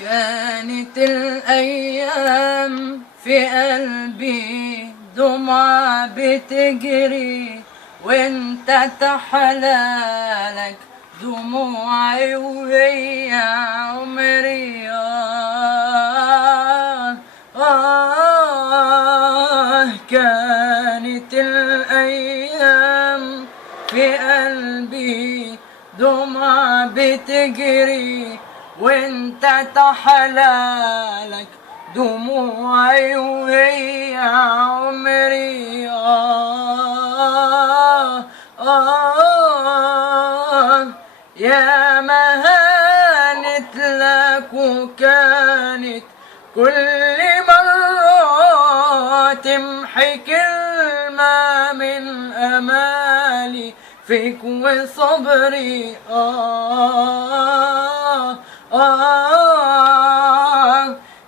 كانت الأيام في قلبي دمعة بتجري، وانت تحلالك دموعي وهي عمري. كانت الأيام في قلبي دمعة بتجري، وانت تحلالك دموعي وهي عمري. يا ما هانت لك وكانت كل مرة تمحي كلمة من أمالي فيك وصبري.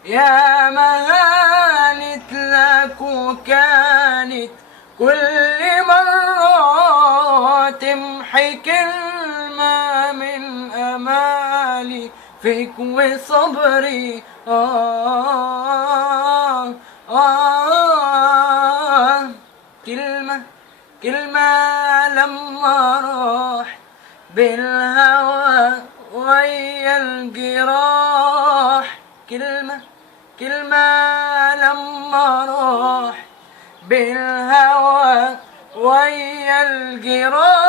يا ما هانت لك وكانت كل مرة تمحي كلمة من أمالي فيك وصبري. كلمة لما راح بالهوى ويا الجراح، كلمة لما راح بالهوى ويا الجراح،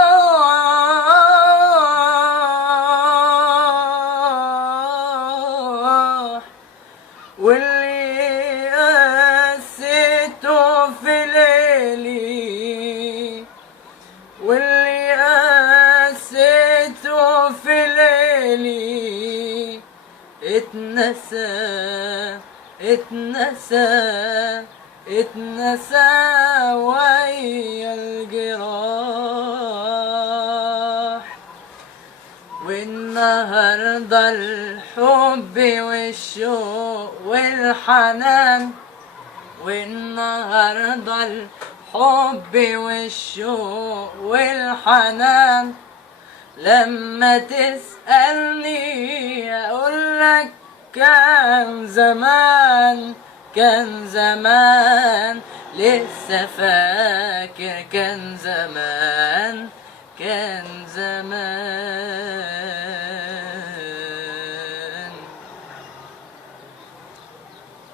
واللي قسيته في ليلي، واللي قسيته في ليلي اتنسى ويا الجراح. والنهارده الحب والشوق والحنان، والنهارده الحب والشوق والحنان، لما تسألني أقولك كان زمان، كان زمان، لسه فاكر كان زمان، كان زمان.